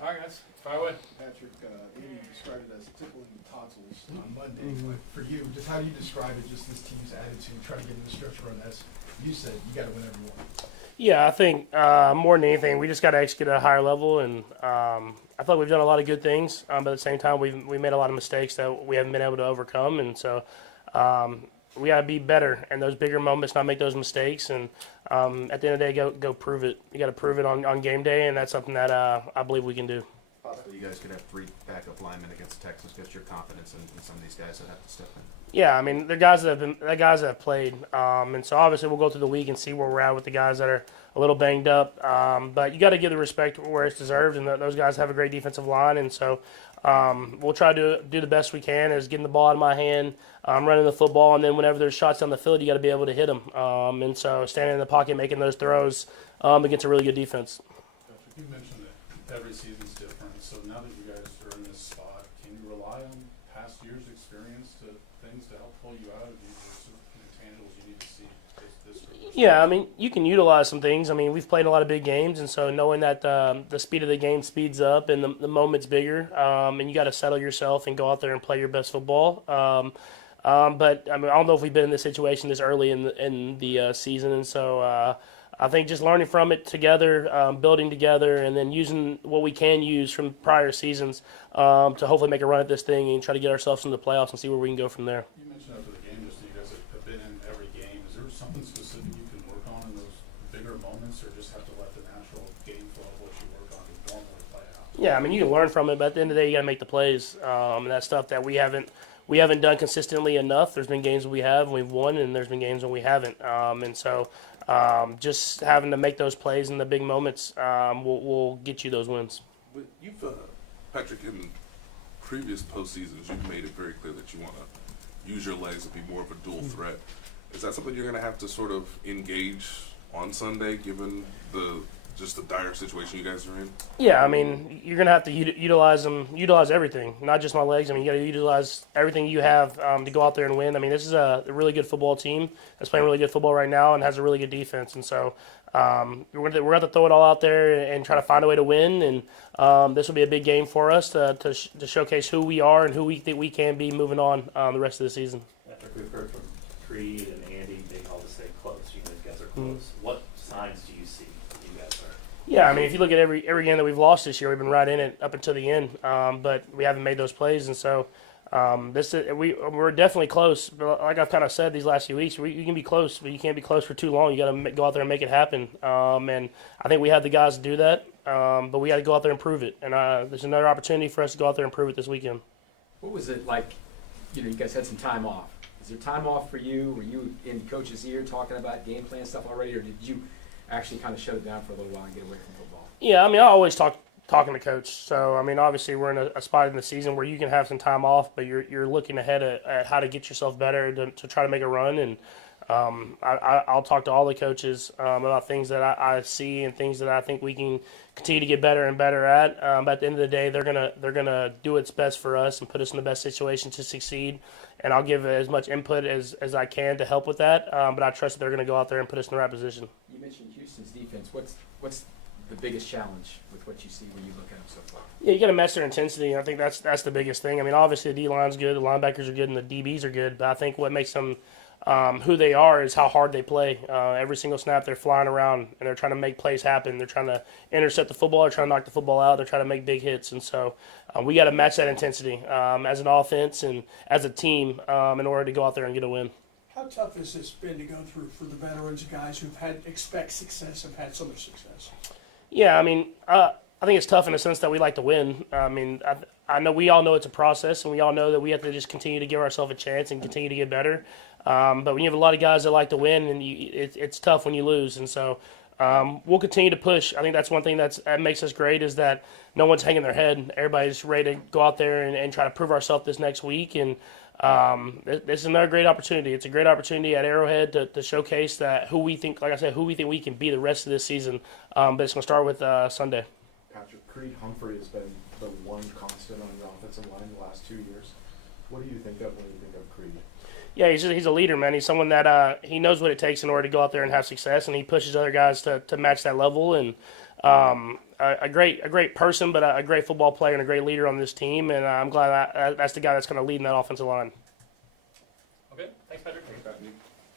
All right, guys. Fire away. Patrick, Andy described it as tickling the tonsils on Monday. But for you, just how do you describe it, just this team's attitude, trying to get in the stretch run? As you said, you got to win every one. Yeah, I think more than anything, we just got to execute at a higher level. And I feel like we've done a lot of good things, but at the same time, we made a lot of mistakes that we haven't been able to overcome. And so we got to be better in those bigger moments, not make those mistakes. And at the end of the day, go prove it. You got to prove it on game day, and that's something that I believe we can do. Possibly you guys could have 3 backup linemen against Texas. Get your confidence in some of these guys that have to step in. Yeah, I mean, they're guys that have played, and so obviously we'll go through the week and see where we're at with the guys that are a little banged up. But you got to give the respect where it's deserved, and those guys have a great defensive line, and so we'll try to do the best we can as getting the ball out of my hand, running the football, and then whenever there's shots down the field, you got to be able to hit them. And so standing in the pocket, making those throws against a really good defense. Patrick, you mentioned that every season's different. So now that you guys are in this spot, can you rely on past years' experience to things to help pull you out of these intangibles you need to see this year? Yeah, I mean, you can utilize some things. I mean, we've played a lot of big games, and so knowing that the speed of the game speeds up and the moment's bigger, and you got to settle yourself and go out there and play your best football. But I mean, I don't know if we've been in this situation this early in the season, and so I think just learning from it together, building together, and then using what we can use from prior seasons to hopefully make a run at this thing and try to get ourselves into the playoffs and see where we can go from there. You mentioned after the game just that you guys have been in every game. Is there something specific you can work on in those bigger moments, or just have to let the natural game flow of what you work on normally play out? Yeah, I mean, you can learn from it, but at the end of the day, you got to make the plays, and that's stuff that we haven't done consistently enough. There's been games we have and we've won, and there's been games when we haven't, and so. Just having to make those plays in the big moments will get you those wins. But you've, Patrick, in previous postseasons, you've made it very clear that you want to use your legs to be more of a dual threat. Is that something you're going to have to sort of engage on Sunday, given the dire situation you guys are in? Yeah, I mean, you're going to have to utilize everything, not just my legs. I mean, you got to utilize everything you have to go out there and win. I mean, this is a really good football team that's playing really good football right now and has a really good defense. And so we're going to have to throw it all out there and try to find a way to win. And this will be a big game for us to showcase who we are and who we think we can be moving on the rest of the season. Patrick, we've heard from Creed and Andy, they all just say close. You guys are close. What signs do you see that you guys are? Yeah, I mean, if you look at every game that we've lost this year, we've been right in it up until the end, but we haven't made those plays, and so we're definitely close. But like I've kind of said these last few weeks, you can be close, but you can't be close for too long. You got to go out there and make it happen, and I think we have the guys to do that, but we got to go out there and prove it. And there's another opportunity for us to go out there and prove it this weekend. What was it like? You guys had some time off. Is there time off for you? Were you in coach's ear talking about game plan stuff already, or did you actually kind of shut it down for a little while and get away from football? Yeah, I mean, I always talking to coach. So, I mean, obviously we're in a spot in the season where you can have some time off, but you're looking ahead at how to get yourself better to try to make a run. And I'll talk to all the coaches about things that I see and things that I think we can continue to get better and better at. But at the end of the day, they're gonna do what's best for us and put us in the best situation to succeed. And I'll give as much input as I can to help with that. But I trust that they're going to go out there and put us in the right position. You mentioned Houston's defense. What's the biggest challenge with what you see when you look at them so far? Yeah, you got to match their intensity. I think that's the biggest thing. I mean, obviously the D-line's good, the linebackers are good, and the DBs are good. But I think what makes them who they are is how hard they play. Every single snap they're flying around, and they're trying to make plays happen. They're trying to intercept the football. They're trying to knock the football out. They're trying to make big hits. And so we got to match that intensity as an offense and as a team in order to go out there and get a win. How tough has this been to go through for the veterans, guys who've expect success, have had so much success? Yeah, I mean, I think it's tough in the sense that we like to win. I mean, I know we all know it's a process, and we all know that we have to just continue to give ourselves a chance and continue to get better. But when you have a lot of guys that like to win, and it's tough when you lose. And so we'll continue to push. I think that's one thing that makes us great is that no one's hanging their head. Everybody's ready to go out there and try to prove ourselves this next week. And this is another great opportunity. It's a great opportunity at Arrowhead to showcase that who we think, like I said, who we think we can be the rest of this season. But it's going to start with Sunday. Patrick, Creed Humphrey has been the one constant on your offensive line the last 2 years. What do you think of when you think of Creed? Yeah, he's a leader, man. He's someone that he knows what it takes in order to go out there and have success, and he pushes other guys to match that level. And a great person, but a great football player and a great leader on this team. And I'm glad that's the guy that's kind of leading that offensive line. Okay, thanks, Patrick. Thanks, Patrick.